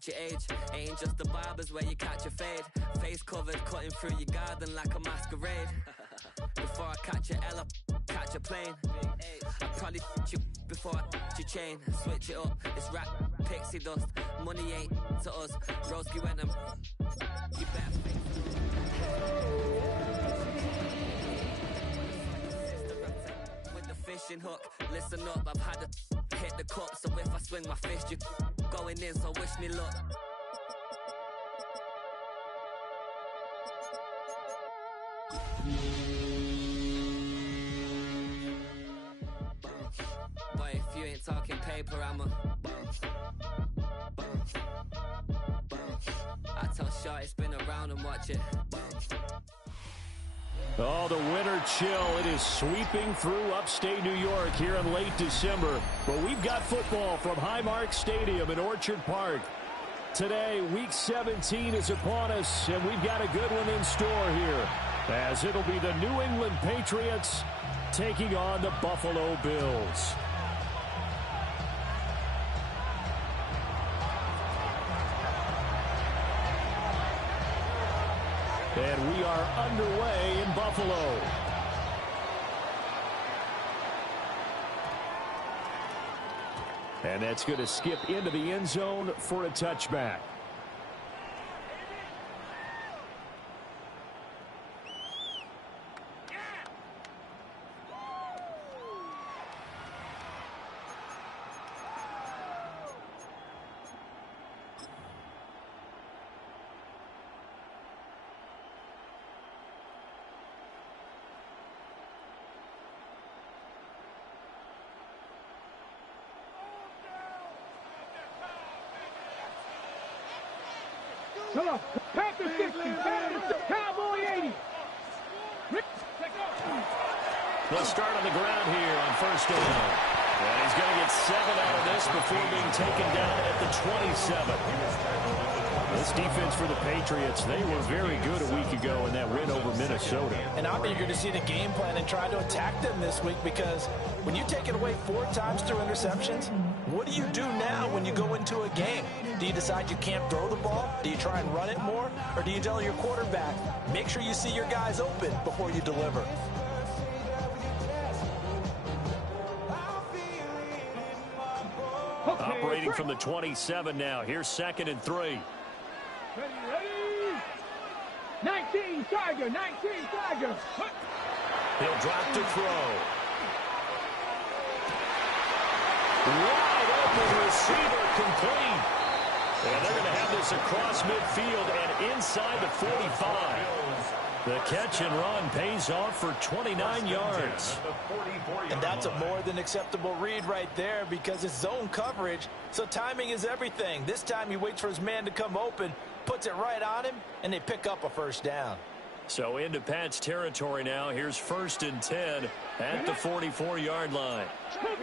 catch your age. Ain't just the barbers where you catch a fade. Face covered, cutting through your garden like a masquerade. Before I catch a L, catch a plane. I probably you before I your chain. Switch it up, it's rap, pixie dust. Money ain't to us. Broski went and you better with the fishing hook. Listen up, I've had to hit the cup. So if I swing my fist, you going in, so wish me luck. Boy, if you ain't talking paper, I'm a I tell Shorty spin around and watch it. Oh, the winter chill. It is sweeping through upstate New York here in late December. But we've got football from Highmark Stadium in Orchard Park. Today, Week 17 is upon us, and we've got a good one in store here, as it'll be the New England Patriots taking on the Buffalo Bills. And we are underway in Buffalo. And that's going to skip into the end zone for a touchback. Come on, Panther 60, Cowboy 80. They'll start on the ground here on first down. And he's going to get 7 out of this before being taken down at the 27. This defense for the Patriots, they were very good a week ago in that win over Minnesota. And I'm eager to see the game plan and try to attack them this week, because when you take it away 4 times through interceptions, what do you do now when you go into a game? Do you decide you can't throw the ball? Do you try and run it more? Or do you tell your quarterback, make sure you see your guys open before you deliver? Operating from the 27 now. Here's 2nd and 3. Ready? 19, Tiger, 19, Tiger. He'll drop to throw. Wide open receiver, complete. And they're going to have this across midfield and inside the 45. The catch and run pays off for 29 yards. And that's a more than acceptable read right there, because it's zone coverage, so timing is everything. This time he waits for his man to come open, puts it right on him, and they pick up a first down. So into Pat's territory now. Here's 1st and 10 at the 44-yard line.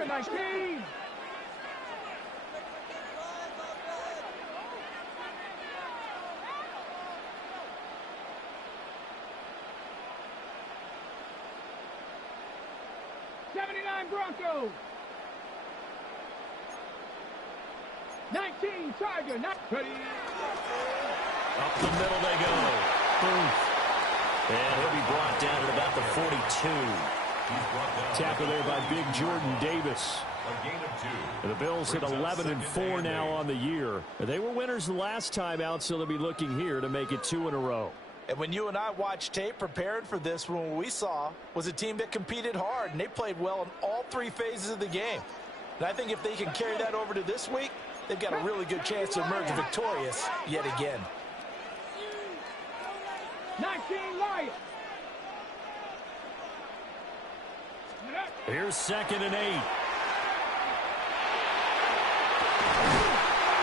19. Broncos. 19, Tiger. Ready. Up the middle they go. Boom. And he'll be brought down at about the 42. Tackle there by Big Jordan Davis. The Bills hit 11-4 now on the year. They were winners the last time out, so they'll be looking here to make it 2 in a row. And when you and I watched tape prepared for this one, what we saw was a team that competed hard, and they played well in all 3 phases of the game. And I think if they can carry that over to this week, they've got a really good chance to emerge victorious yet again. 19, Lions. Here's 2nd and 8.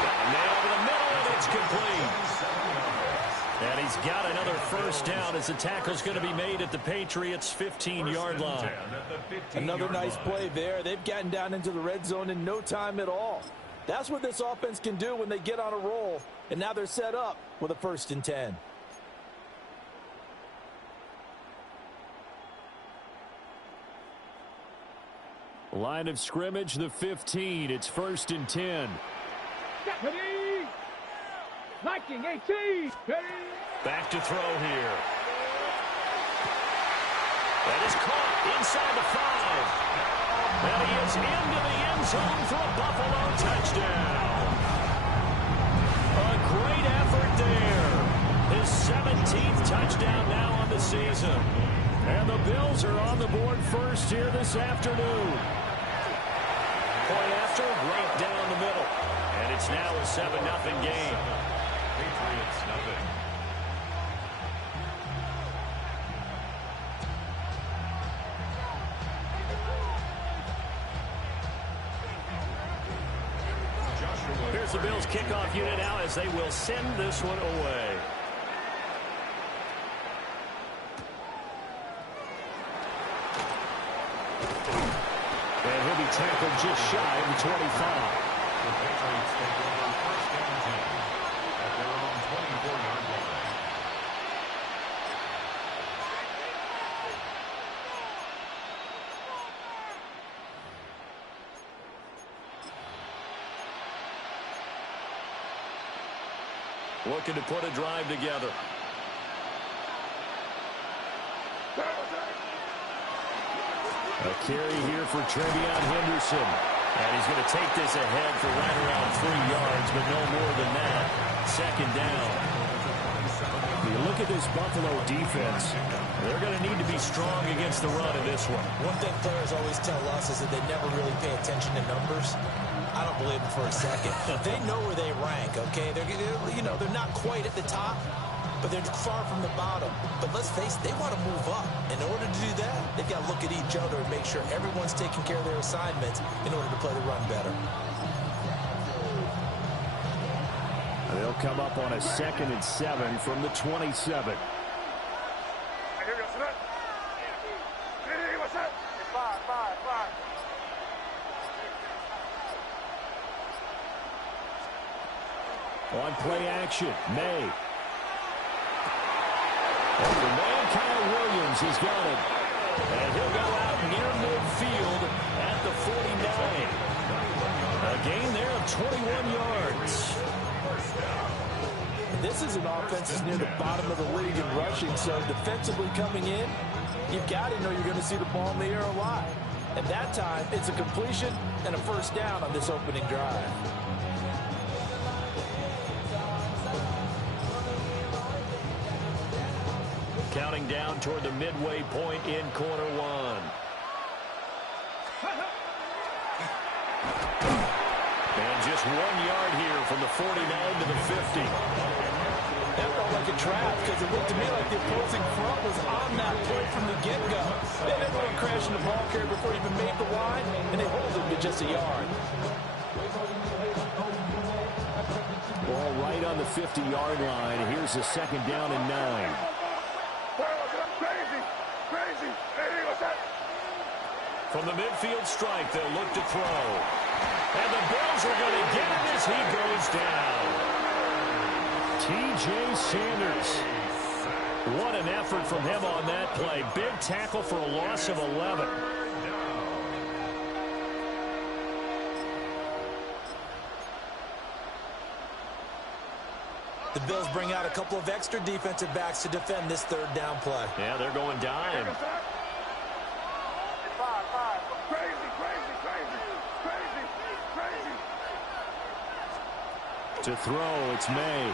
Got the man over the middle, and it's complete. And he's got another first down as the tackle's going to be made at the Patriots' 15-yard line. Another nice play there. They've gotten down into the red zone in no time at all. That's what this offense can do when they get on a roll. And now they're set up with a 1st and 10. Line of scrimmage, the 15. It's 1st and 10. 19, 18. Ready? Back to throw here. That is caught inside the 5. And he is into the end zone for a Buffalo touchdown. A great effort there. His 17th touchdown now on the season. And the Bills are on the board first here this afternoon. Point after, right down the middle. And it's now a 7-0 game. Patriots nothing. Here's the Bills kickoff unit now as they will send this one away. And he'll be tackled just shy of the 25. The Patriots take over first down 10 at their own 24-yard line. Looking to put a drive together. A carry here for Trevion Henderson. And he's going to take this ahead for right around 3 yards, but no more than that. Second down. You look at this Buffalo defense, they're going to need to be strong against the run in this one. One thing players always tell us is that they never really pay attention to numbers. I don't believe them for a second. They know where they rank, okay? They're not quite at the top, but they're far from the bottom. But let's face it, they want to move up. In order to do that, they've got to look at each other and make sure everyone's taking care of their assignments in order to play the run better. They'll come up on a 2nd and 7 from the 27. On play action, May. And the man, Kyle Williams, has got it. And he'll go out near midfield at the 49. A gain there of 21 yards. This is an offense that's near the bottom of the league in rushing, so defensively coming in, you've got to know you're going to see the ball in the air a lot. And that time, it's a completion and a first down on this opening drive. Counting down toward the midway point in quarter one. And just 1 yard here from the 49 to the 50. That felt like a trap because it looked to me like the opposing front was on that play from the get-go. They didn't want to crash in the ball carrier before he even made the line, and they hold him to just a yard. Ball right on the 50-yard line. Here's a 2nd down and 9. From the midfield strike, they'll look to throw. And the Bills are going to get it as he goes down. T.J. Sanders. What an effort from him on that play. Big tackle for a loss of 11. The Bills bring out a couple of extra defensive backs to defend this 3rd down play. Yeah, they're going dime. To throw, it's May.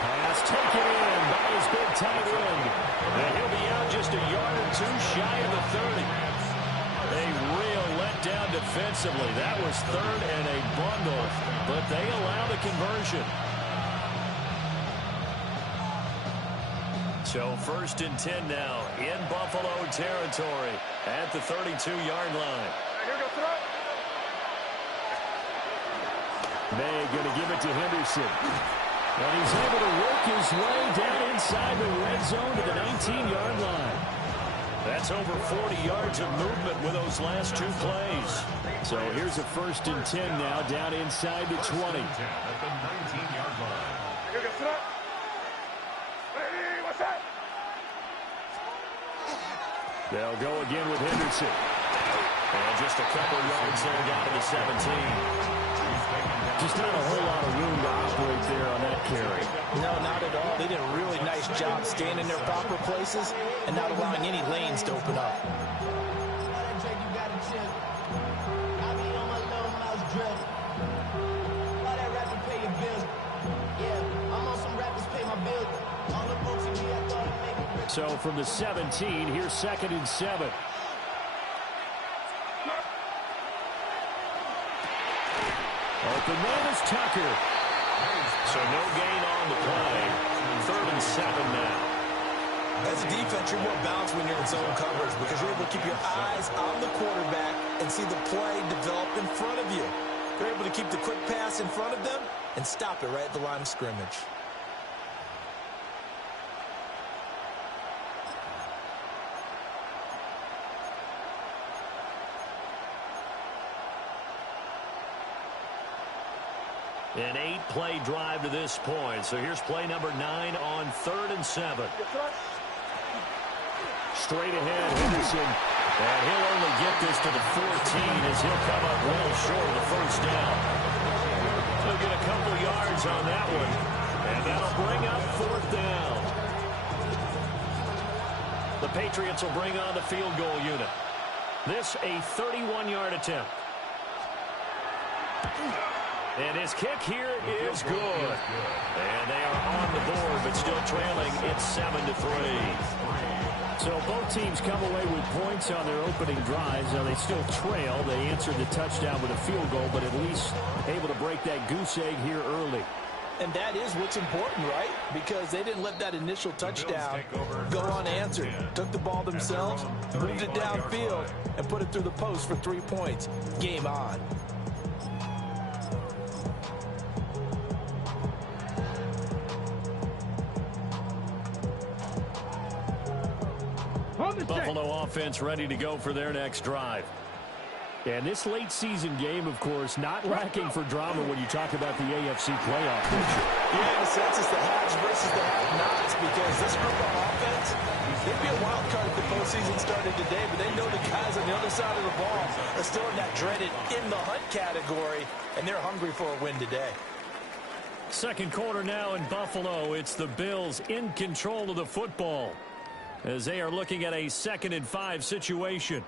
Pass taken in by his big tight end. And he'll be out just a yard or 2 shy of the 30. A real letdown defensively. That was 3rd and a bundle, but they allow the conversion. So 1st and 10 now in Buffalo territory at the 32-yard line. May going to give it to Henderson. And he's able to work his way down inside the red zone to the 19-yard line. That's over 40 yards of movement with those last 2 plays. So here's a 1st and 10 now down inside the 20. At the 19-yard line. They'll go again with Henderson. And just a couple yards there down to the 17. He's taken down Just not a whole lot of room to operate there on that carry. No, not at all. They did a really nice job staying in their proper places and not allowing any lanes to open up. So from the 17, here's 2nd and 7. Open man is Tucker. So no gain on the play. 3rd and 7 now. As a defense, you're more balanced when you're in zone coverage because you're able to keep your eyes on the quarterback and see the play develop in front of you. You're able to keep the quick pass in front of them and stop it right at the line of scrimmage. An 8-play drive to this point. So here's play number 9 on 3rd and 7. Straight ahead, Henderson. And he'll only get this to the 14 as he'll come up well short of the first down. He'll get a couple yards on that one. And that'll bring up 4th down. The Patriots will bring on the field goal unit. This a 31-yard attempt. And his kick here is good. And they are on the board, but still trailing. It's 7-3. So both teams come away with points on their opening drives. Now they still trail. They answered the touchdown with a field goal, but at least able to break that goose egg here early. And that is what's important, right? Because they didn't let that initial touchdown go unanswered. Took the ball themselves, moved it downfield, and put it through the post for 3 points. Game on. Buffalo offense ready to go for their next drive. And this late season game, of course, not lacking for drama when you talk about the AFC playoff picture. Yeah, in a sense, it's the haves versus the have-nots because this group of offense, they'd be a wild card if the postseason started today, but they know the guys on the other side of the ball are still in that dreaded in-the-hunt category, and they're hungry for a win today. Second quarter now in Buffalo. It's the Bills in control of the football as they are looking at a 2nd and 5 situation.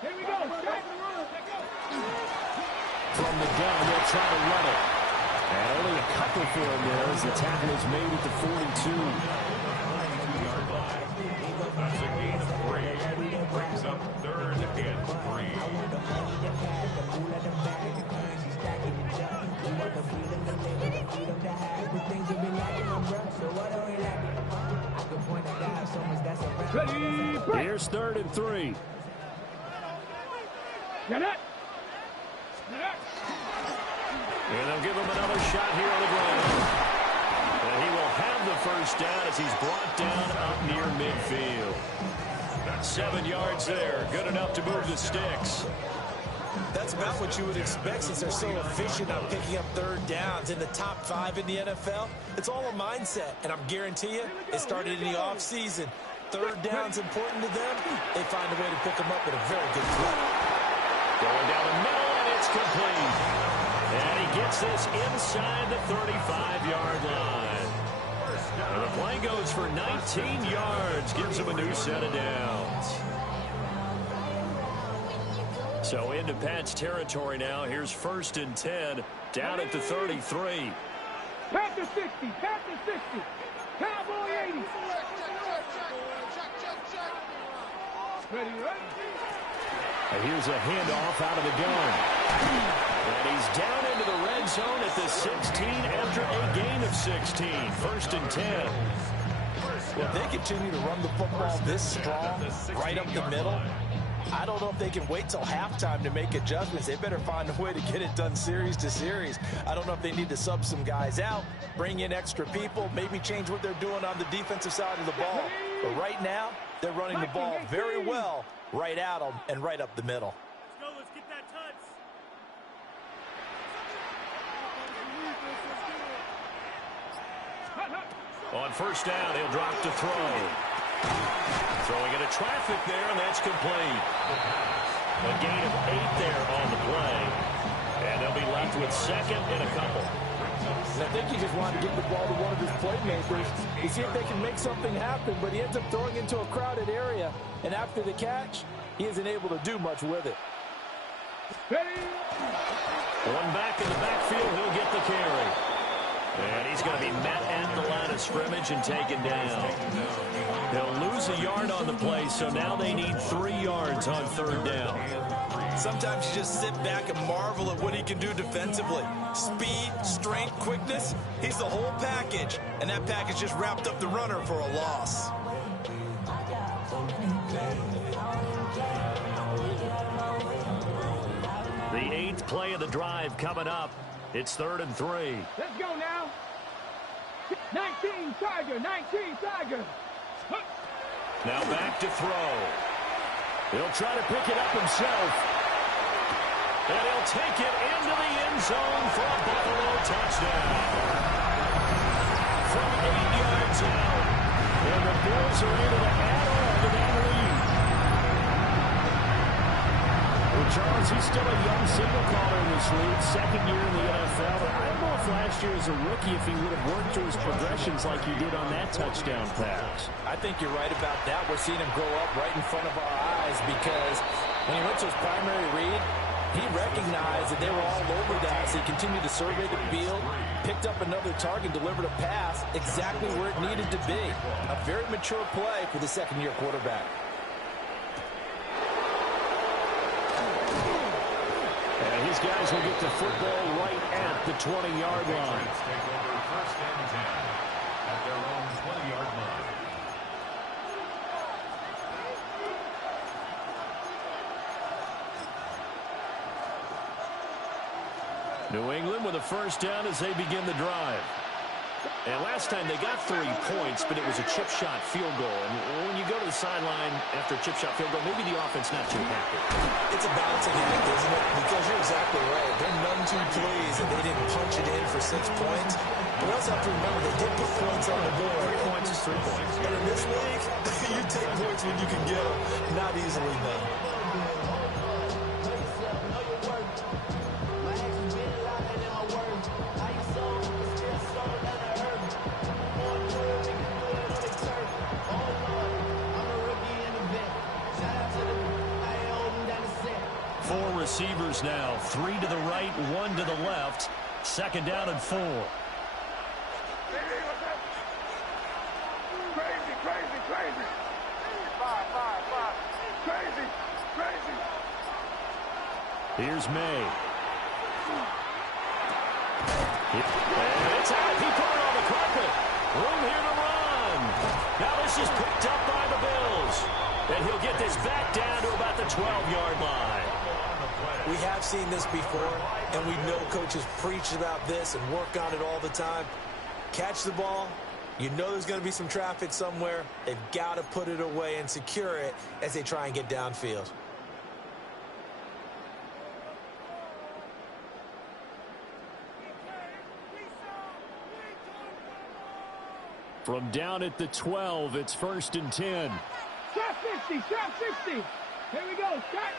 Here we go. From the gun, they'll try to run it. And only a couple for him there as the tackle is made at the 42. That's a gain of 3. Brings up 3rd and 3. Here's 3rd and 3. Get it. And they'll give him another shot here on the ground. And he will have the first down as he's brought down up near midfield. 7 yards there. Good enough to move the sticks. That's about what you would expect since they're so efficient on picking up 3rd downs in the top 5 in the NFL. It's all a mindset, and I'm guarantee you it started in the offseason. 3rd down's important to them. They find a way to pick them up with a very good clip. Going down the middle, and it's complete. And he gets this inside the 35-yard line. And the play goes for 19 yards. Gives him a new set of downs. So into Pat's territory now. Here's 1st and 10. Down at the 33. Panther 60. Panther 60. Cowboy 80. Ready, right? And here's a handoff out of the gun. And he's down into the red zone at the 16 after a gain of 16. 1st and 10. Well, if they continue to run the football this strong, right up the middle, I don't know if they can wait till halftime to make adjustments. They better find a way to get it done series to series. I don't know if they need to sub some guys out, bring in extra people, maybe change what they're doing on the defensive side of the ball. But right now, they're running the ball very well right at them and right up the middle. Let's go. Let's get that touch. On first down, he'll drop to throw. Throwing into traffic there, and that's complete. A gain of 8 there on the play. And they'll be left with second and a couple. And I think he just wanted to get the ball to one of his playmakers to see if they can make something happen, but he ends up throwing into a crowded area, and after the catch, he isn't able to do much with it. One back in the backfield, he'll get the carry. And he's going to be met at the line of scrimmage and taken down. They'll lose a yard on the play, so now they need 3 yards on third down. Sometimes you just sit back and marvel at what he can do defensively. Speed, strength, quickness, he's the whole package. And that package just wrapped up the runner for a loss. The 8th play of the drive coming up. It's 3rd and 3. Let's go now. 19 Tiger, 19 Tiger. Now back to throw. He'll try to pick it up himself. And he'll take it into the end zone for a Buffalo touchdown. From 8 yards out. And the Bills are able to add on to that lead. Well, Charles, he's still a young signal caller in this league. Second year in the NFL. I don't know if last year as a rookie if he would have worked through his progressions like he did on that touchdown pass. I think you're right about that. We're seeing him grow up right in front of our eyes because when he went to his primary read, he recognized that they were all over that, so he continued to survey the field, picked up another target, delivered a pass exactly where it needed to be. A very mature play for the second-year quarterback. And these guys will get the football right at the 20-yard line. Take over first and 10 at their own 20-yard line. New England with a first down as they begin the drive. And last time they got 3 points, but it was a chip shot field goal. And when you go to the sideline after a chip shot field goal, maybe the offense not too happy. It's a balancing act, isn't it? Because you're exactly right. They're none too pleased that they didn't punch it in for 6 points. But we also have to remember they did put points on the board. 3 points is 3 points. And in this league, you take points when you can get them. Not easily done. Receivers now, 3 to the right, 1 to the left. Second down and 4. Crazy, crazy, crazy. 5. Crazy, crazy. Here's May. It's out. He put it on the carpet. Room here to run. Now this is picked up by the Bills. And he'll get this back down to about the 12-yard line. We have seen this before, and we know coaches preach about this and work on it all the time. Catch the ball. You know there's going to be some traffic somewhere. They've got to put it away and secure it as they try and get downfield. From down at the 12, it's 1st and 10. Shot 60, shot 60. Here we go, shot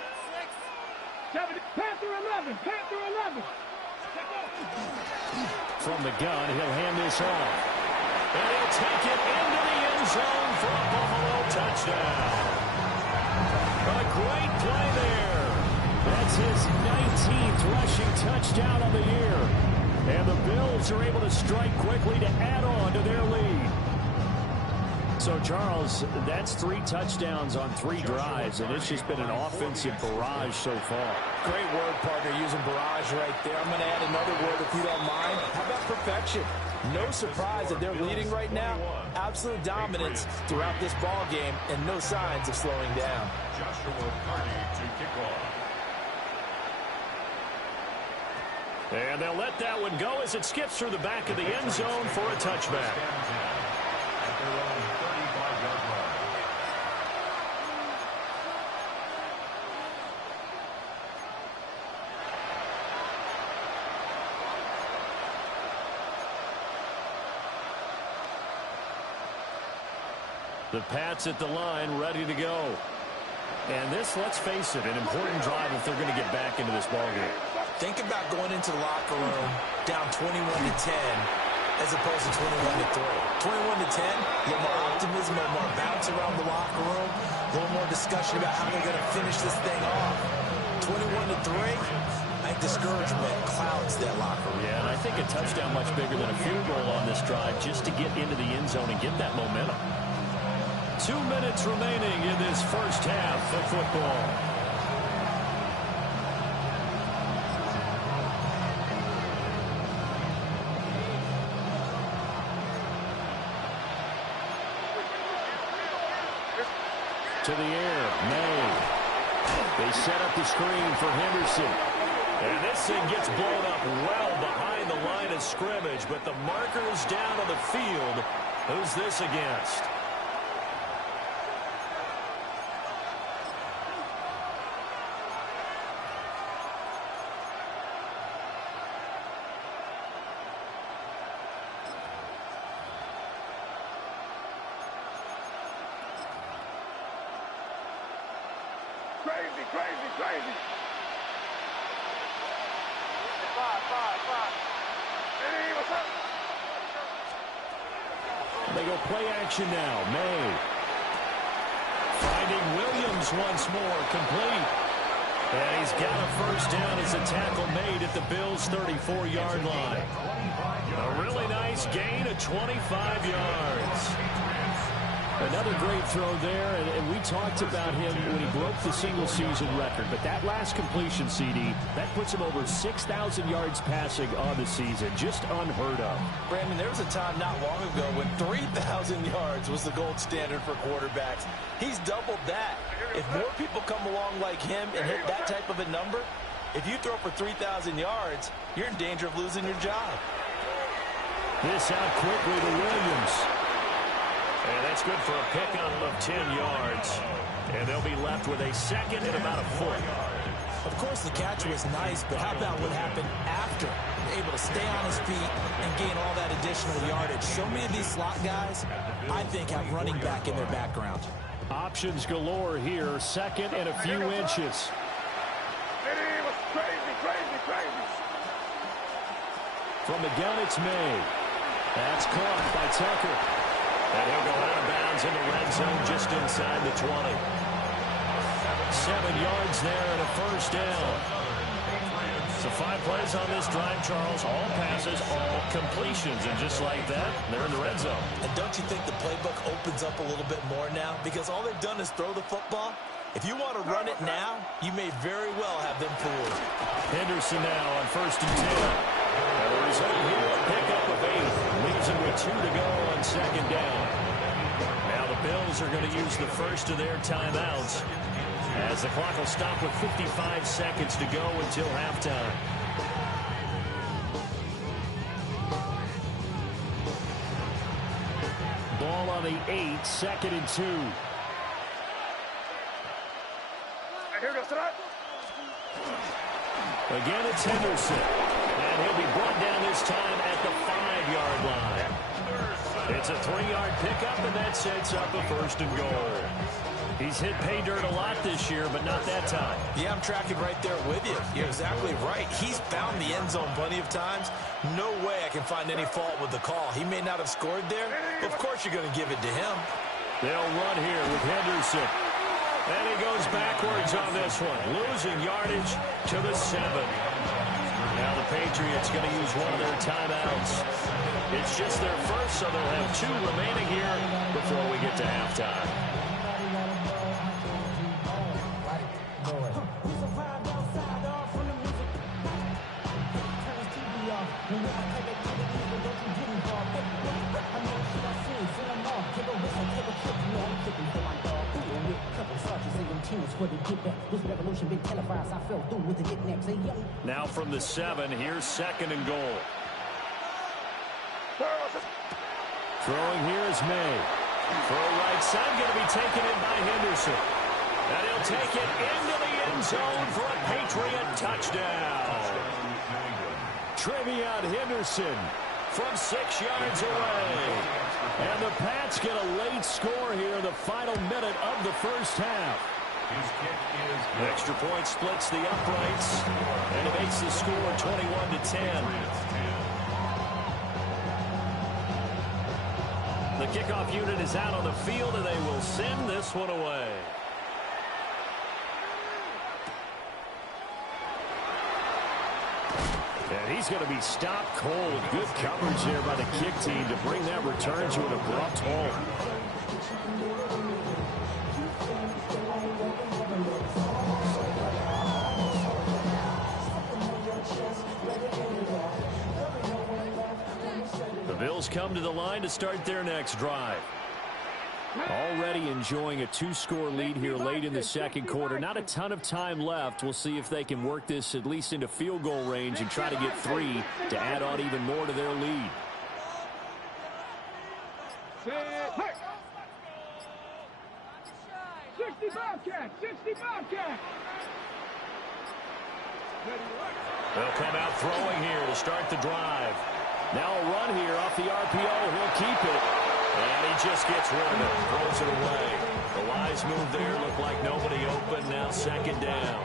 7. Panther 11, Panther 11. From the gun, he'll hand this off. And he'll take it into the end zone for a Buffalo touchdown. A great play there. That's his 19th rushing touchdown of the year. And the Bills are able to strike quickly to add on to their lead. So, Charles, that's 3 touchdowns on 3 drives, and it's just been an offensive barrage so far. Great word, partner, using barrage right there. I'm going to add another word, if you don't mind. How about perfection? No surprise that they're leading right now. Absolute dominance throughout this ball game and no signs of slowing down. Joshua Carney to kick off. And they'll let that one go as it skips through the back of the end zone for a touchback. At their own 35-yard line. The Pats at the line, ready to go. And this, let's face it, an important drive if they're going to get back into this ballgame. Think about going into the locker room down 21-10 as opposed to 21-3. 21-10, a little more optimism, a little more bounce around the locker room, a little more discussion about how they're going to finish this thing off. 21-3, I think discouragement clouds that locker room. Yeah, and I think a touchdown much bigger than a field goal on this drive just to get into the end zone and get that momentum. 2 minutes remaining in this first half of football. To the air, May. They set up the screen for Henderson. And this thing gets blown up well behind the line of scrimmage, but the marker's down on the field. Who's this against? Crazy. Five. Hey, what's up? They go play action now. May. Finding Williams once more, complete. And he's got a first down as a tackle made at the Bills' 34-yard line. A really nice gain of 25 yards. Another great throw there, and we talked about him when he broke the single-season record. But that last completion, CD, that puts him over 6,000 yards passing on the season. Just unheard of. Brandon, there was a time not long ago when 3,000 yards was the gold standard for quarterbacks. He's doubled that. If more people come along like him and hit that type of a number, if you throw for 3,000 yards, you're in danger of losing your job. This out quickly to Williams. And that's good for a pickup of 10 yards. And they'll be left with a second and about a foot. Of course, the catch was nice, but how about what happened after? Able to stay on his feet and gain all that additional yardage. So many of these slot guys, I think, have running back in their background. Options galore here. Second and a few inches. It was crazy. From the gun, it's May. That's caught by Tucker. And he'll go out of bounds in the red zone just inside the 20. 7 yards there and a first down. So 5 plays on this drive, Charles. All passes, all completions. And just like that, they're in the red zone. And don't you think the playbook opens up a little bit more now? Because all they've done is throw the football. If you want to run it now, you may very well have them fooled. Henderson now on 1st and 10. And the result here, a pickup of 8. Leaves him with 2 to go on second down. Now the Bills are going to use the first of their timeouts as the clock will stop with 55 seconds to go until halftime. Ball on the 8, 2nd and 2. Here goes tonight. Again, it's Henderson. And he'll be brought down this time at the 5-yard line. It's a 3-yard pickup, and that sets up a 1st and goal. He's hit pay dirt a lot this year, but not that time. Yeah, I'm tracking right there with you. You're exactly right. He's found the end zone plenty of times. No way I can find any fault with the call. He may not have scored there, but of course you're going to give it to him. They'll run here with Henderson. And he goes backwards on this one, losing yardage to the 7. Now the Patriots going to use one of their timeouts. It's just their first, so they'll have 2 remaining here before we get to halftime. Now from the 7, here's 2nd and goal. Throwing here is May. Throw right side, going to be taken in by Henderson. And he'll take it into the end zone for a Patriot touchdown. Trevion Henderson from 6 yards away. And the Pats get a late score here in the final minute of the first half. The extra point splits the uprights, and it makes the score 21-10. The kickoff unit is out on the field, and they will send this one away. And he's going to be stopped cold. Good coverage there by the kick team to bring that return to an abrupt halt. The Bills come to the line to start their next drive. Already enjoying a 2-score lead here late in the second quarter. Not a ton of time left. We'll see if they can work this at least into field goal range and try to get 3 to add on even more to their lead. 65 catch, 65 catch. They'll come out throwing here to start the drive. Now a run here off the RPO. He'll keep it. And he just gets rid of it. Throws it away. The wise move there. Looked like nobody open. Now 2nd down.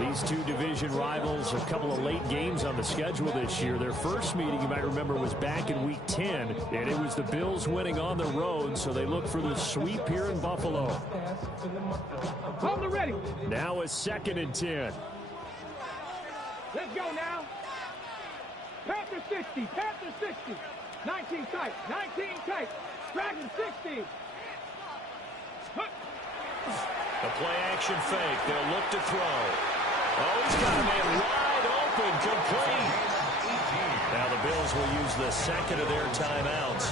These two division rivals, a couple of late games on the schedule this year. Their first meeting, you might remember, was back in Week 10, and it was the Bills winning on the road, so they look for the sweep here in Buffalo. Hold it ready. Now a 2nd and 10. Let's go now. Panther 60, Panther 60. 19 tight, 19 tight. Dragon 60. The play action fake. They'll look to throw. Oh, he's got a man wide open, complete. Now the Bills will use the 2nd of their timeouts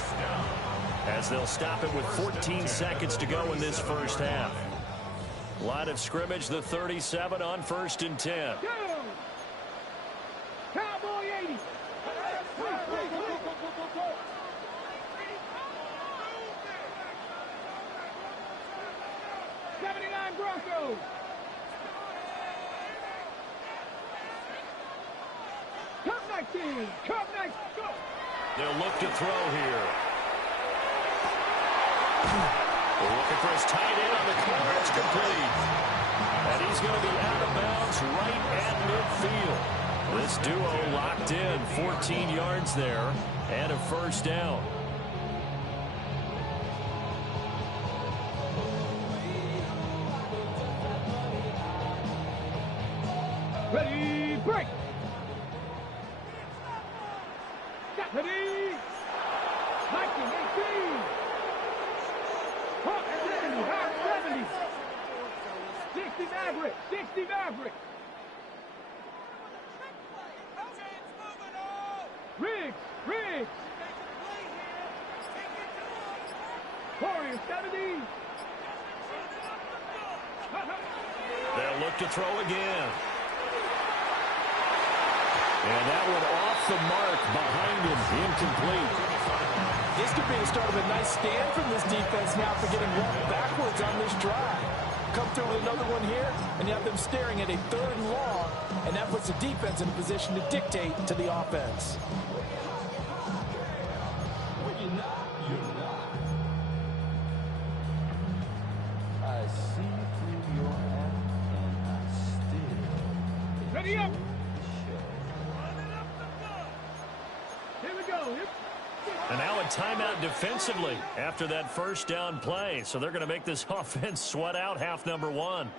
as they'll stop it with 14 seconds to go in this first half. Line of scrimmage, the 37 on 1st and 10. Go. Cowboy 80. 79 Broncos. Cup 19. Cup 19. Go. They'll look to throw here. They're looking for his tight end on the corner. It's complete. And he's going to be out of bounds right at midfield. This duo locked in. 14 yards there and a 1st down. Ready, break. Ready. 1918. Hawk 70, Hawk 70. 60 Maverick, 60 Maverick. Riggs, Riggs. Warrior 70. They'll look to throw again. And that one off the mark behind him, incomplete. This could be the start of a nice stand from this defense now for getting walked backwards on this drive. Come through with another one here, and you have them staring at a 3rd and long, and that puts the defense in a position to dictate to the offense. I see through your act, and I still... Ready up. Here we go. And now a timeout defensively after that 1st down play. So they're going to make this offense sweat out half number 1.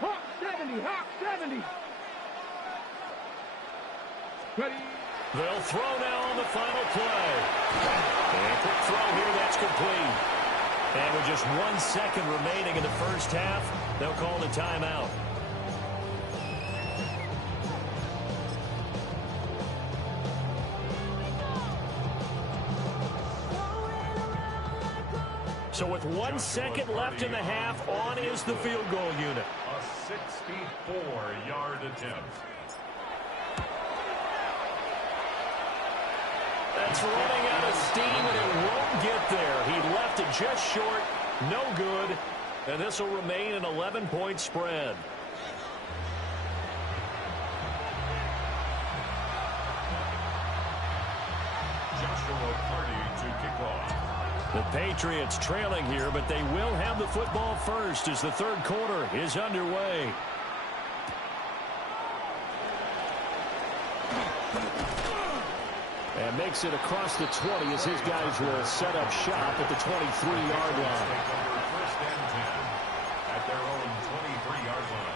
Hawk 70, Hawk 70. Ready, They'll throw now on the final play. And quick throw here, that's complete. And with just 1 second remaining in the first half, they'll call the timeout. So with 1 second left in the half, on is the field goal unit. A 64-yard attempt. That's running out of steam, and it won't get there. He left it just short, no good, and this will remain an 11-point spread. Joshua Party to kick off. The Patriots trailing here, but they will have the football first as the third quarter is underway. And makes it across the 20 as his guys will set up shop at the 23-yard line. First and 10 at their own 23-yard line.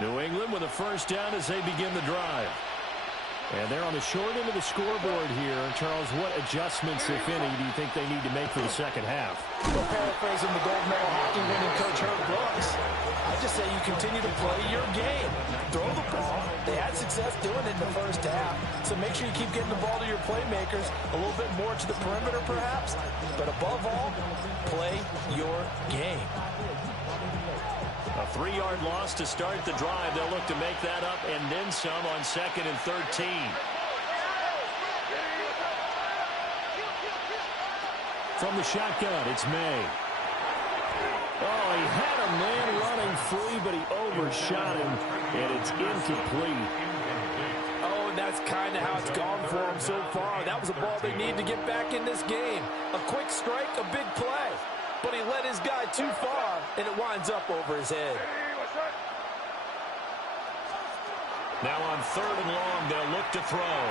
New England with a first down as they begin the drive. And they're on the short end of the scoreboard here. Charles, what adjustments, if any, do you think they need to make for the second half? Well, paraphrasing the gold medal hockey winning coach Herb Brooks, I just say you continue to play your game. Throw the ball. They had success doing it in the first half, so make sure you keep getting the ball to your playmakers, a little bit more to the perimeter perhaps, but above all, play your game. A 3-yard loss to start the drive. They'll look to make that up and then some on 2nd and 13. From the shotgun, it's May. Oh, he had a man running free, but he overshot him, and it's incomplete. Oh, and that's kind of how it's gone for them so far. That was a ball they need to get back in this game. A quick strike, a big play. But he led his guy too far, and it winds up over his head. Now on 3rd and long, they'll look to throw.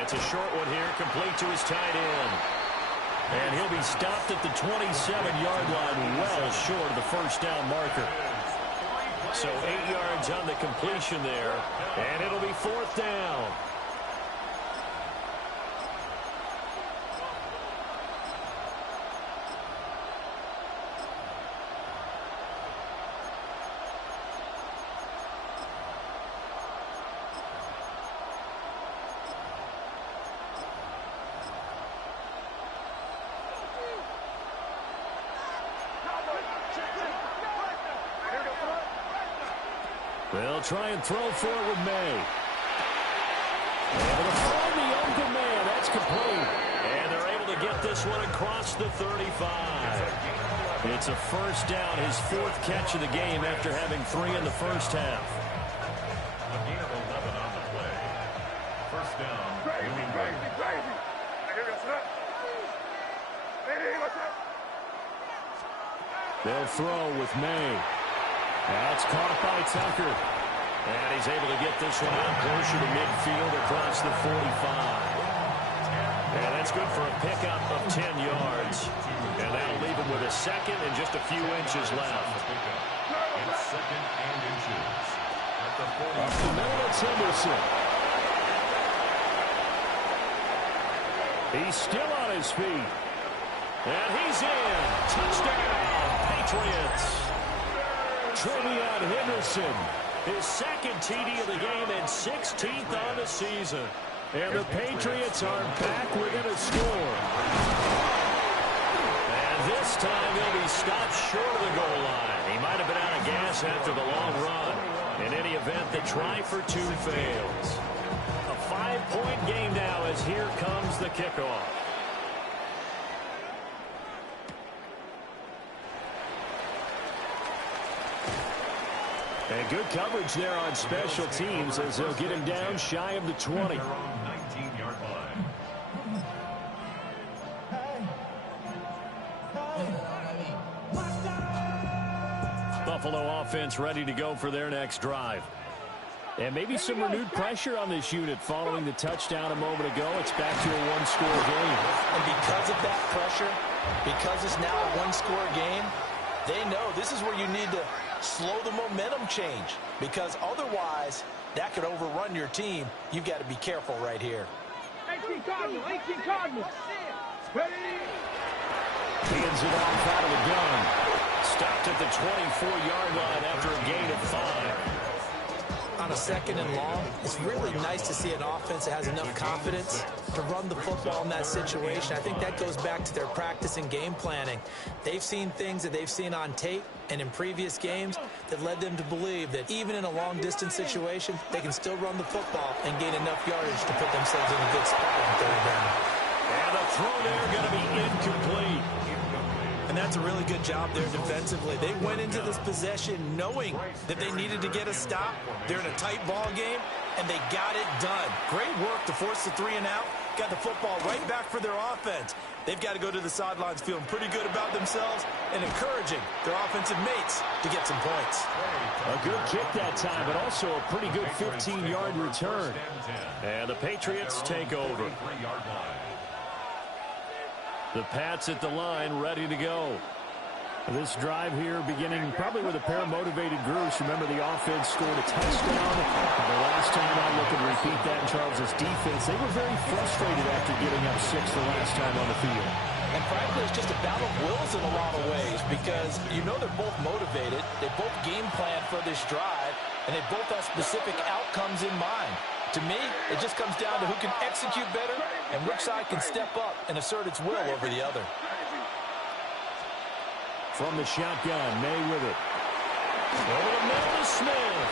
It's a short one here, complete to his tight end. And he'll be stopped at the 27-yard line, well short of the first down marker. So 8 yards on the completion there, and it'll be 4th down. They'll try and throw for it with May. Able to find the open man. That's complete. And they're able to get this one across the 35. It's a first down, his 4th catch of the game after having 3 in the first half. A gain of 11 on the play. First down. New England. They'll throw with May. That's caught by Tucker. And he's able to get this one out closer to midfield across the 45. And that's good for a pickup of 10 yards. And that'll leave him with a second and just a few inches left. It's 2nd and inches. At the 40. Up the middle, it's Henderson. He's still on his feet. And he's in. Touchdown, Patriots. Trevion Henderson, his 2nd TD of the game and 16th on the season. And the Patriots are back within a score. And this time he'll be stopped short of the goal line. He might have been out of gas after the long run. In any event, the try for 2 fails. A 5-point game now as here comes the kickoff. And good coverage there on special teams as they'll get him down shy of the 20. Their own 19-yard line. Buffalo offense ready to go for their next drive. And maybe some renewed pressure on this unit following the touchdown a moment ago. It's back to a 1-score game. And because of that pressure, because it's now a 1-score game, They know this is where you need to slow the momentum change, because otherwise that could overrun your team. You've got to be careful right here. 18 Cardinal, 18 Cardinal. Ready? Hands it off out of the gun. Stopped at the 24-yard line after a gain of 5. On a 2nd and long, it's really nice to see an offense that has enough confidence to run the football in that situation. I think that goes back to their practice and game planning. They've seen things that they've seen on tape and in previous games that led them to believe that even in a long-distance situation, they can still run the football and gain enough yardage to put themselves in a good spot on 3rd down. And the throw there going to be incomplete. And that's a really good job there defensively. They went into this possession knowing that they needed to get a stop. They're in a tight ball game, and they got it done. Great work to force the 3 and out. Got the football right back for their offense. They've got to go to the sidelines feeling pretty good about themselves and encouraging their offensive mates to get some points. A good kick that time, but also a pretty good 15-yard return. And the Patriots take over. The Pats at the line, ready to go. This drive here beginning probably with a pair of motivated groups. Remember, the offense scored a touchdown. The last time I look and repeat that in Charles' defense, they were very frustrated after giving up 6 the last time on the field. And frankly, it's just a battle of wills in a lot of ways, because you know they're both motivated. They both game plan for this drive, and they both have specific outcomes in mind. To me, it just comes down to who can execute better and which side can step up and assert its will over the other. From the shotgun, May with it. Over the middle to Smith.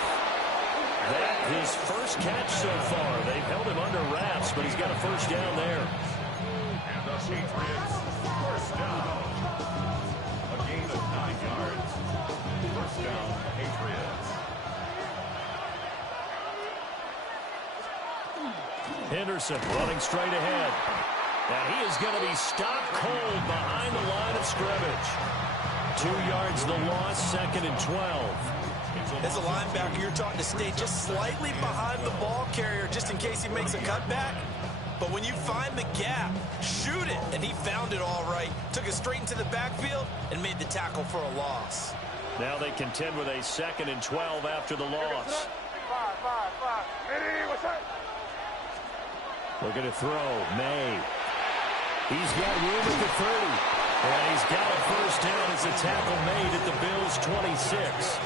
That his first catch so far. They've held him under wraps, but he's got a first down there. And the Patriots, first down. A gain of 9 yards. First down, Patriots. Henderson running straight ahead. And he is going to be stopped cold behind the line of scrimmage. 2 yards the loss, 2nd and 12. As a linebacker, you're taught to stay just slightly behind the ball carrier just in case he makes a cutback. But when you find the gap, shoot it. And he found it all right. Took it straight into the backfield and made the tackle for a loss. Now they contend with a 2nd and 12 after the loss. Looking to throw, May. He's got room at the 30. And he's got a first down as a tackle made at the Bills' 26.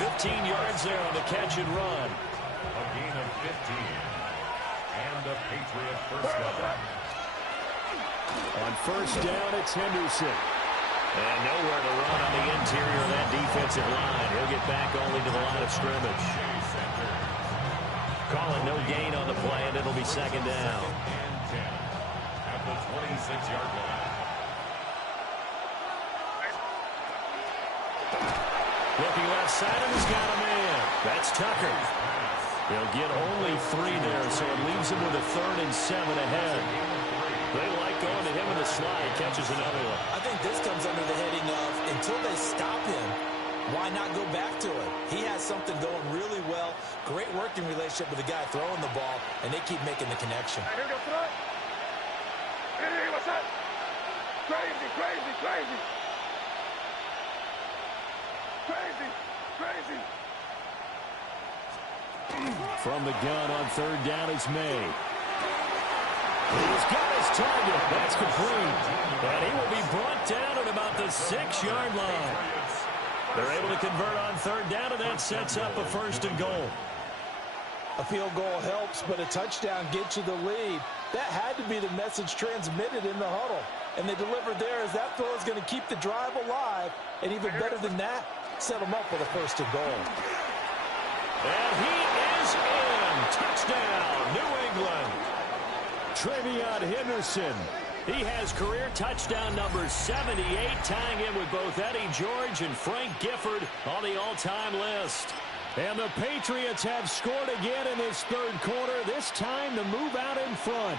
15 yards there on the catch and run. A gain of 15. And a Patriot first down. On first down, it's Henderson. And nowhere to run on the interior of that defensive line. He'll get back only to the line of scrimmage. Calling no gain on the play, and it'll be 2nd down. And 10 at the 26-yard line. Looking left side, and he's got a man. That's Tucker. They'll get only 3 there, so it leaves him with a 3rd and 7 ahead. They like going to him in the slide. Catches another one. I think this comes under the heading of, until they stop him, why not go back to it? He has something going really well. Great working relationship with the guy throwing the ball, and they keep making the connection. Here we go, front. Hey, what's up? Crazy, crazy, crazy. Crazy, crazy. From the gun on 3rd down, it's May. He's got his target. That's complete. And he will be brought down at about the 6-yard line. They're able to convert on 3rd down, and that sets up a 1st and goal. A field goal helps, but a touchdown gets you the lead. That had to be the message transmitted in the huddle. And they delivered there as that throw is going to keep the drive alive. And even better than that, set them up with a 1st and goal. And he is in. Touchdown, New England. Trevion Henderson. He has career touchdown number 78, tying in with both Eddie George and Frank Gifford on the all-time list. And the Patriots have scored again in this 3rd quarter, this time to move out in front.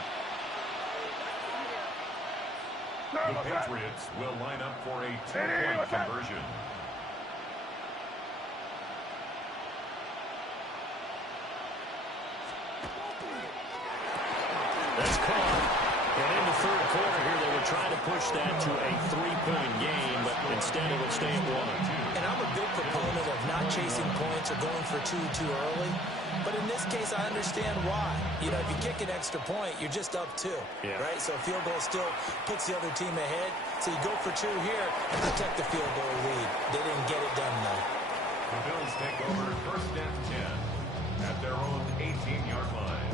The Patriots will line up for a 2-point conversion. That's caught. And in the 3rd quarter here, they were trying to push that to a 3-point game, but instead it'll stay at 1. And I'm a big proponent of not chasing points or going for two too early. But in this case, I understand why. You know, if you kick an extra point, you're just up 2, right? So a field goal still puts the other team ahead. So you go for 2 here and protect the field goal lead. They didn't get it done, though. The Bills take over 1st and 10 at their own 18-yard line.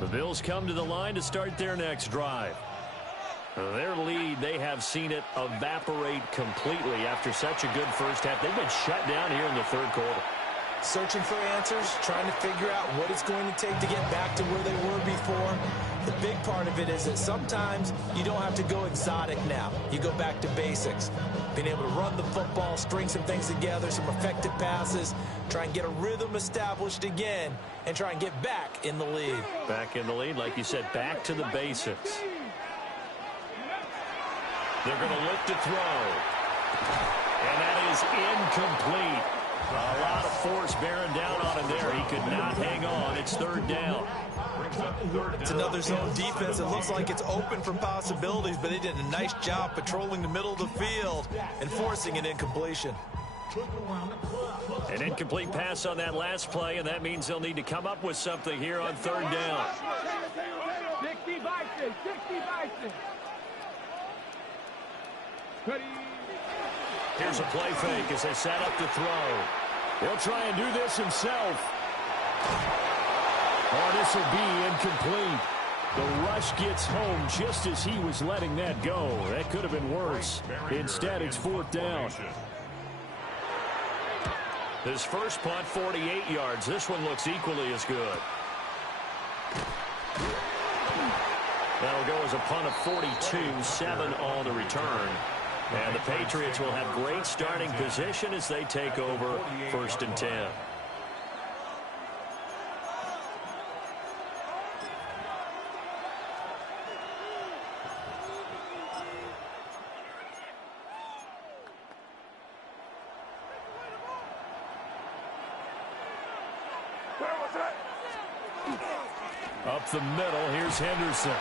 The Bills come to the line to start their next drive. Their lead, they have seen it evaporate completely after such a good first half. They've been shut down here in the 3rd quarter. Searching for answers, trying to figure out what it's going to take to get back to where they were before. The big part of it is that sometimes you don't have to go exotic now. You go back to basics. Being able to run the football, string some things together, some effective passes, try and get a rhythm established again, and try and get back in the lead. Back in the lead, like you said, back to the basics. They're going to look to throw. And that is incomplete. A lot of force bearing down on him there. He could not hang on. It's 3rd down. It's another zone defense. It looks like it's open for possibilities, but they did a nice job patrolling the middle of the field and forcing an incompletion. An incomplete pass on that last play, and that means they'll need to come up with something here on 3rd down. 60 Bison, 60 Bison. Here's a play fake as they set up to throw. He'll try and do this himself. Oh, this will be incomplete. The rush gets home just as he was letting that go. That could have been worse. Instead, it's 4th down. His first punt, 48 yards. This one looks equally as good. That'll go as a punt of 42, 7 on the return. And the Patriots will have great starting position as they take over 1st and 10. Up the middle, here's Henderson.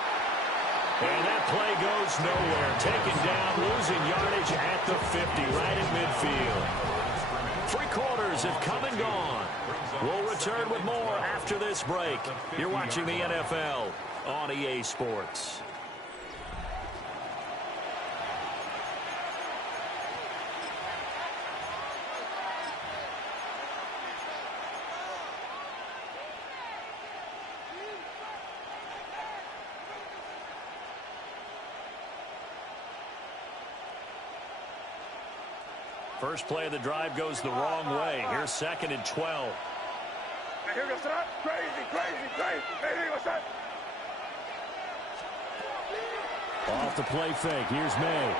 And that play goes nowhere. Taken down, losing yardage at the 50, right at midfield. 3 quarters have come and gone. We'll return with more after this break. You're watching the NFL on EA Sports. First play of the drive goes the wrong way. Here's 2nd and 12. Here goes that. Crazy, crazy, crazy. Here goes that. Off the play fake. Here's May.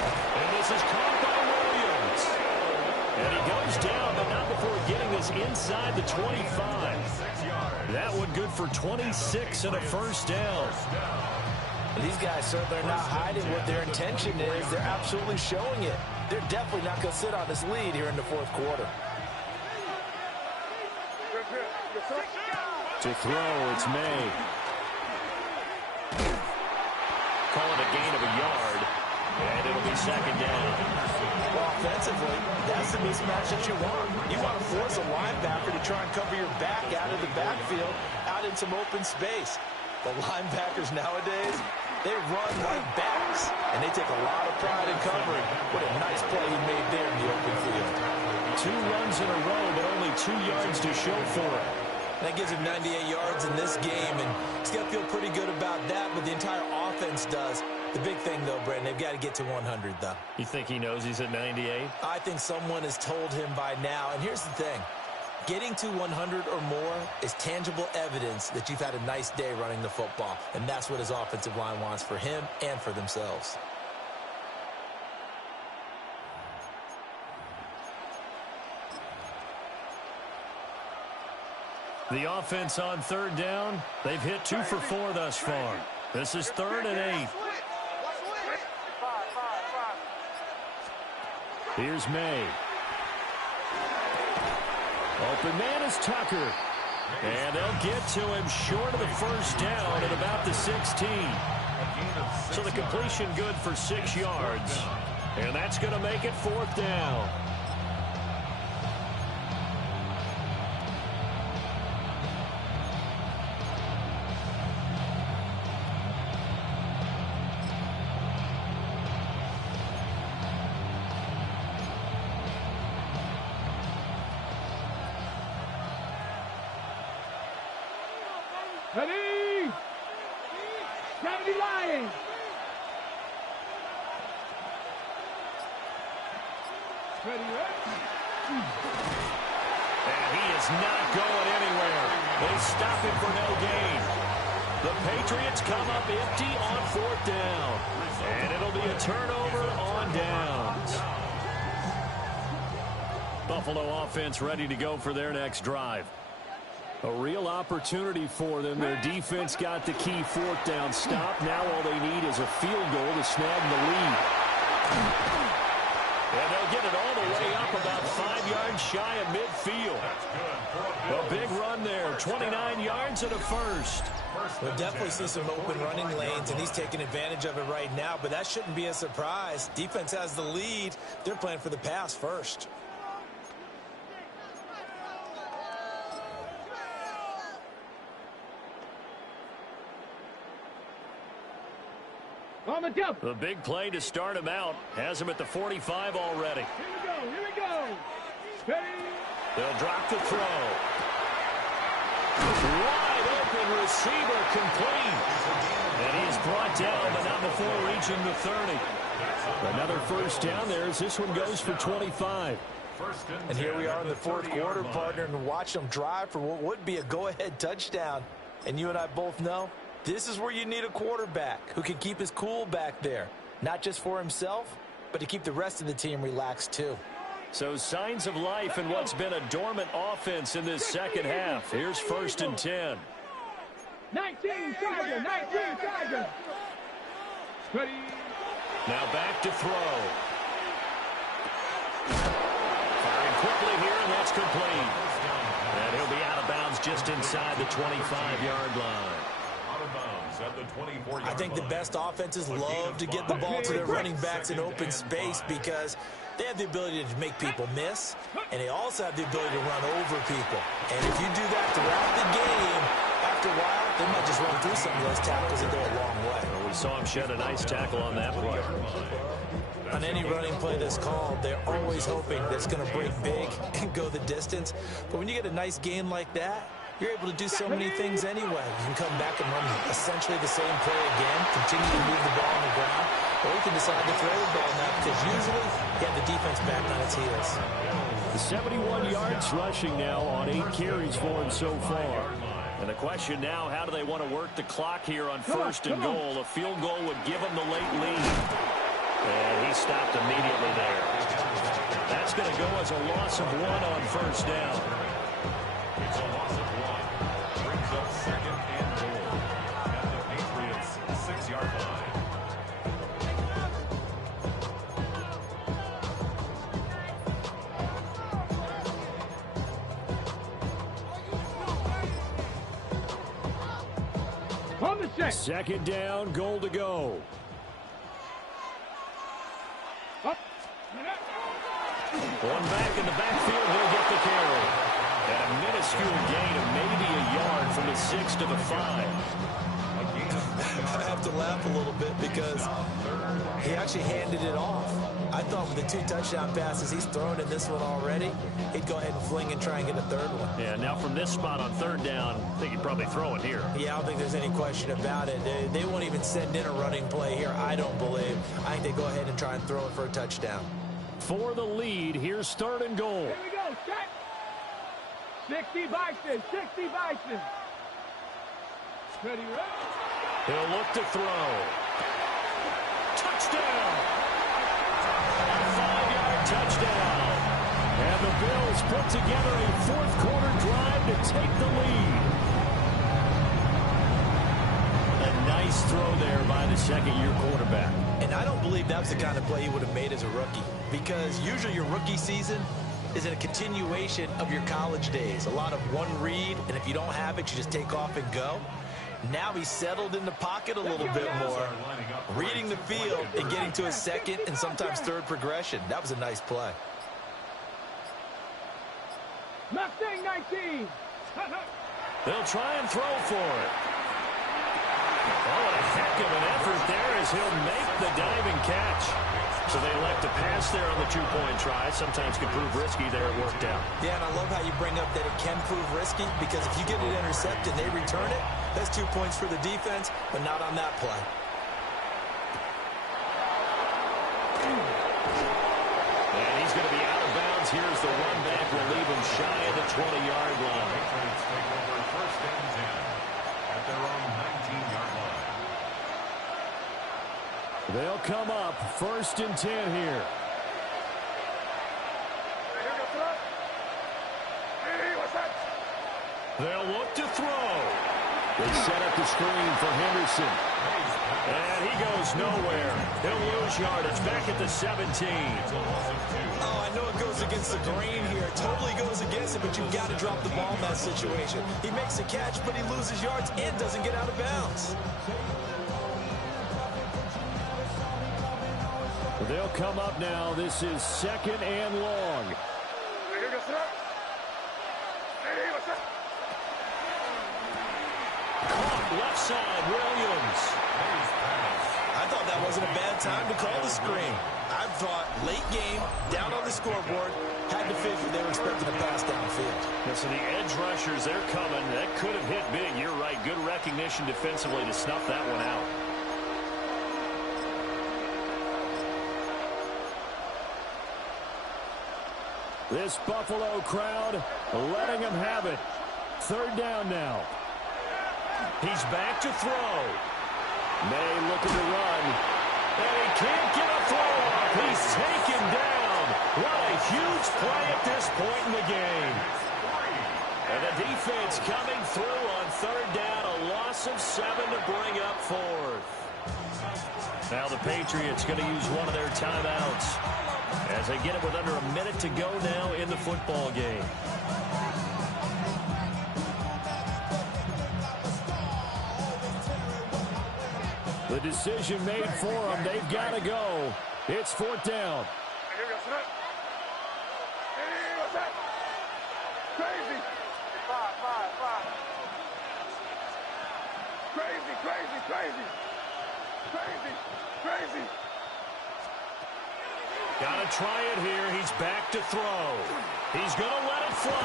And this is caught by Williams. And he goes down, but not before getting this inside the 25. That one good for 26 and a 1st down. These guys certainly are not hiding what their intention is. They're absolutely showing it. They're definitely not going to sit on this lead here in the 4th quarter. To throw, it's May. Call it a gain of a yard, and it'll be 2nd down. Well, offensively, that's the mismatch that you want. You want to force a linebacker to try and cover your back out of the backfield, out in some open space. The linebackers nowadays, they run like backs, and they take a lot of pride in covering. What a nice play he made there in the open field. 2 runs in a row, but only 2 yards to show for it. That gives him 98 yards in this game, and he's got to feel pretty good about that, but the entire offense does. The big thing, though, Brandon, they've got to get to 100, though. You think he knows he's at 98? I think someone has told him by now, and here's the thing. Getting to 100 or more is tangible evidence that you've had a nice day running the football, and that's what his offensive line wants for him and for themselves. The offense on 3rd down, they've hit 2 for 4 thus far. This is 3rd and 8. Here's May. Open man is Tucker. And they'll get to him short of the first down at about the 16. So the completion good for 6 yards. And that's going to make it 4th down. Ready? 70 Lions. Ready, And he is not going anywhere. They stop him for no gain. The Patriots come up empty on 4th down. And it'll be a turnover on downs. Buffalo offense ready to go for their next drive. A real opportunity for them. Their defense got the key 4th down stop. Now all they need is a field goal to snag the lead. And they'll get it all the way up about 5 yards shy of midfield. A big run there, 29 yards and a first. We'll definitely see some open running lanes, and he's taking advantage of it right now, but that shouldn't be a surprise. Defense has the lead. They're playing for the pass first. On the jump. The big play to start him out has him at the 45 already. Here we go. Here we go. Ready? They'll drop the throw. Wide open receiver complete. And he is brought down, but not before reaching the 30. Another first down there as this one goes for 25. And here we are in the 4th quarter, partner, and watch them drive for what would be a go-ahead touchdown. And you and I both know this is where you need a quarterback who can keep his cool back there. Not just for himself, but to keep the rest of the team relaxed too. So signs of life in what's been a dormant offense in this second half. Here's 1st and 10. 19 Tiger. 19 Tiger. Ready? Now back to throw. Firing quickly here, and that's complete. And he'll be out of bounds just inside the 25-yard line. I think the best offenses love to get the ball to their running backs in open space because they have the ability to make people miss, and they also have the ability to run over people. And if you do that throughout the game, after a while, they might just run through some of those tackles and go a long way. Well, we saw him shed a nice tackle on that play. On any running play that's called, they're always hoping that it's going to break big and go the distance. But when you get a nice game like that, you're able to do so many things anyway. You can come back and run essentially the same play again, continue to move the ball on the ground, or you can decide to throw the ball now because usually you have the defense back on its heels. 71 yards rushing now on 8 carries for him so far. And the question now, how do they want to work the clock here on 1st and goal? A field goal would give them the late lead. And he stopped immediately there. That's going to go as a loss of 1 on 1st down. It's a loss of 1. Brings up 2nd and goal at the Patriots' 6-yard line. On the check. 2nd down, goal to go. Up. One back in the backfield, he'll get the carry. And a minuscule gain of maybe a yard from the 6 to the 5. I have to laugh a little bit because he actually handed it off. I thought with the 2 touchdown passes he's thrown in this one already, he'd go ahead and fling and try and get a 3rd one. Yeah, now from this spot on 3rd down, I think he'd probably throw it here. Yeah, I don't think there's any question about it. They won't even send in a running play here, I don't believe. I think they go ahead and try and throw it for a touchdown. For the lead, here's 3rd and goal. Here we go. Check. 60 Bison. 60 Bison. Ready, ready. He'll look to throw. Touchdown! A 5-yard touchdown. And the Bills put together a 4th quarter drive to take the lead. A nice throw there by the 2nd-year quarterback. And I don't believe that's the kind of play he would have made as a rookie. Because usually your rookie season, is a continuation of your college days. A lot of one read, and if you don't have it, you just take off and go. Now he's settled in the pocket a little bit more, reading the field and getting to his second and sometimes third progression. That was a nice play. Mustang 19. They'll try and throw for it. Oh, what a heck of an effort there as he'll make the diving catch. So they elect to pass there on the two-point try. Sometimes can prove risky. There it worked out. Yeah, and I love how you bring up that it can prove risky, because if you get it intercepted and they return it, that's 2 points for the defense, but not on that play. And he's going to be out of bounds. Here's the run back. Will leave him shy of the 20-yard line. Patriots take over first and 10 at their own 19-yard line. They'll come up first and 10 here. They'll look to throw. They set up the screen for Henderson. And he goes nowhere. He'll lose yardage back at the 17. Oh, I know it goes against the grain here. It totally goes against it, but you've got to drop the ball in that situation. He makes a catch, but he loses yards and doesn't get out of bounds. They'll come up now. This is second and long. Caught left side, Williams. I thought that wasn't a bad time to call the screen. I thought late game, down on the scoreboard, had to figure they were expecting a pass downfield. Yeah, so the edge rushers, they're coming. That could have hit big. You're right. Good recognition defensively to snuff that one out. This Buffalo crowd letting them have it. Third down now. He's back to throw. May looking to run. And he can't get a throw off. He's taken down. What a huge play at this point in the game. And the defense coming through on third down. A loss of 7 to bring up fourth. Now the Patriots going to use one of their timeouts as they get it with under a minute to go now in the football game. The decision made for them. They've got to go. It's fourth down. Crazy. Crazy. Got to try it here. He's back to throw. He's going to let it fly.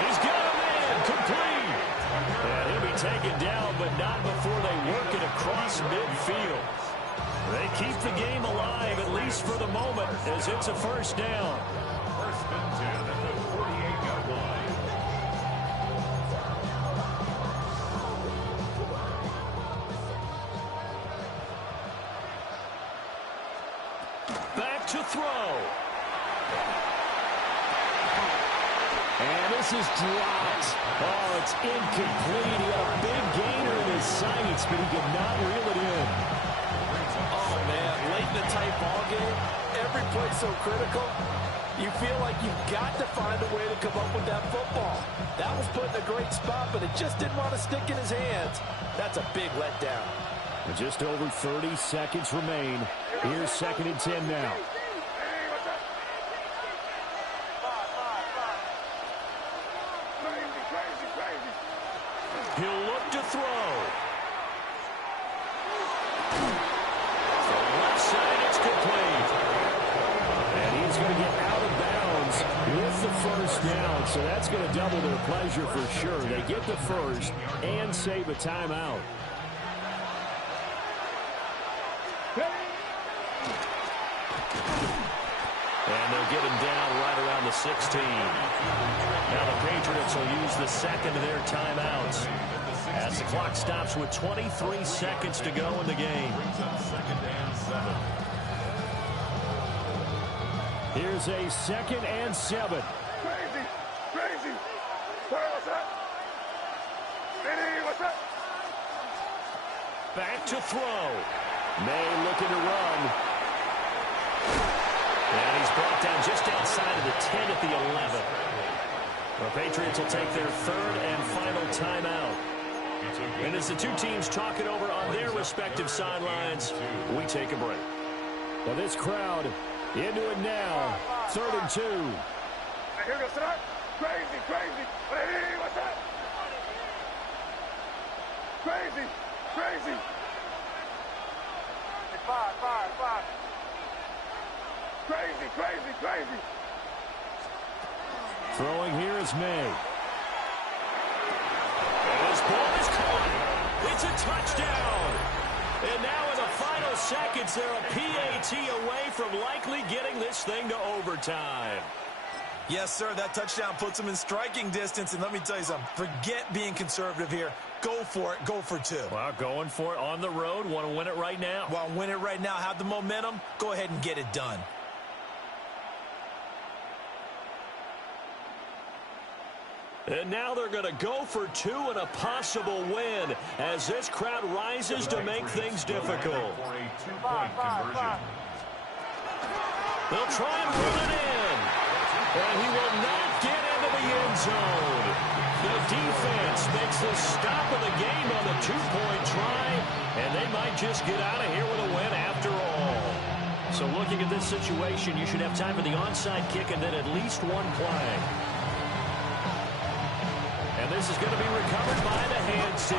He's got a man complete. And he'll be taken down, but not before they work it across midfield. They keep the game alive, at least for the moment, as it's a first down. First and 10 at the 48-yard line. Back to throw. And this is dropped. Oh, it's incomplete. He had a big gainer in his sights, but he could not reel it in. Oh, man, late in a tight ball game, every play so critical. You feel like you've got to find a way to come up with that football. That was put in a great spot, but it just didn't want to stick in his hands. That's a big letdown. Just over 30 seconds remain. Here's second and 10 now. He'll look to throw. From left side, it's complete. And he's going to get out of bounds with the first down. So that's going to double their pleasure for sure. They get the first and save a timeout. And they'll get him down right around the 16. Now the Patriots will use the second of their timeouts as the clock stops with 23 seconds to go in the game. Here's a second and 7. Crazy. What's that? What's that? Back to throw. May looking to run. And he's brought down just outside of the 10 at the 11. The Patriots will take their third and final timeout. And as the two teams talk it over on their respective sidelines, we take a break. Well, this crowd into it now. 3rd and 2. Here goes start. Crazy, crazy. Hey, what's that? Crazy, crazy. Five. Crazy, crazy, crazy. Throwing here is May. And this ball is caught. It's a touchdown. And now in the final seconds, they're a PAT away from likely getting this thing to overtime. Yes, sir, that touchdown puts them in striking distance. And let me tell you something, forget being conservative here. Go for it. Go for 2. Well, going for it on the road. Want to win it right now. Well, win it right now. Have the momentum. Go ahead and get it done. And now they're going to go for 2 and a possible win as this crowd rises to make things difficult. They'll try and run it in. And he will not get into the end zone. The defense makes the stop of the game on the 2-point try, and they might just get out of here with a win after all. So looking at this situation, you should have time for the onside kick and then at least one play. And this is going to be recovered by the hands team.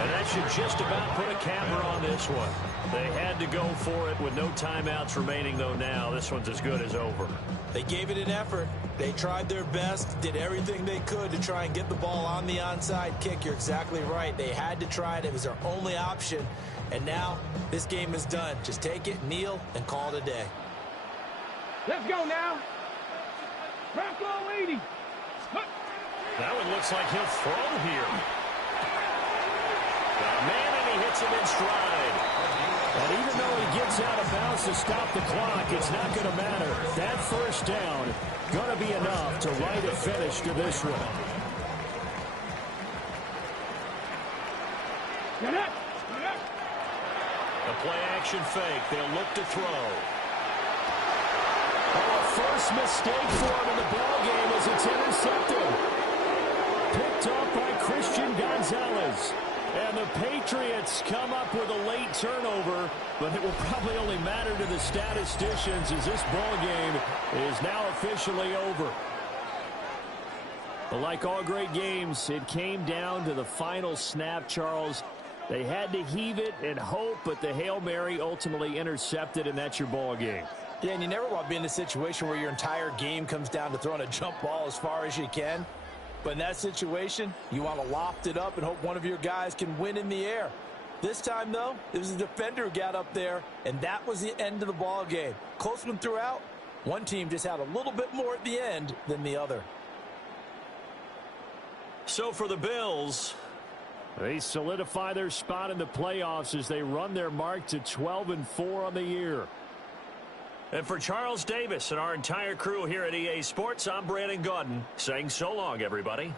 And that should just about put a capper on this one. They had to go for it with no timeouts remaining, though now. This one's as good as over. They gave it an effort. They tried their best, did everything they could to try and get the ball on the onside kick. You're exactly right. They had to try it. It was their only option. And now this game is done. Just take it, kneel, and call it a day. Let's go now. Bronco 80. That one looks like he'll throw here. Man, and he hits him in stride. And even though he gets out of bounds to stop the clock, it's not going to matter. That first down going to be enough to write a finish to this one. The play-action fake. They'll look to throw. Oh, a first mistake for him in the ballgame as it's intercepted. Picked up by Christian Gonzalez. And the Patriots come up with a late turnover, but it will probably only matter to the statisticians as this ball game is now officially over. But like all great games, it came down to the final snap, Charles. They had to heave it and hope, but the Hail Mary ultimately intercepted, and that's your ball game. Yeah, and you never want to be in a situation where your entire game comes down to throwing a jump ball as far as you can. But in that situation, you want to loft it up and hope one of your guys can win in the air. This time, though, it was a defender who got up there, and that was the end of the ball game. Close one throughout. One team just had a little bit more at the end than the other. So for the Bills, they solidify their spot in the playoffs as they run their mark to 12-4 on the year. And for Charles Davis and our entire crew here at EA Sports, I'm Brandon Gaudin saying so long, everybody.